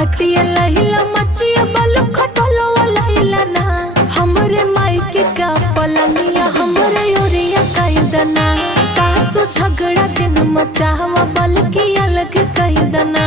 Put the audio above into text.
खटिया लहिला मचिया बलु खटलो लहिला ना हमरे मायके का पलंगिया हमरे ओरिया कैदना सासु झगड़ा दिन मचावा बल्कि अलग कैदना।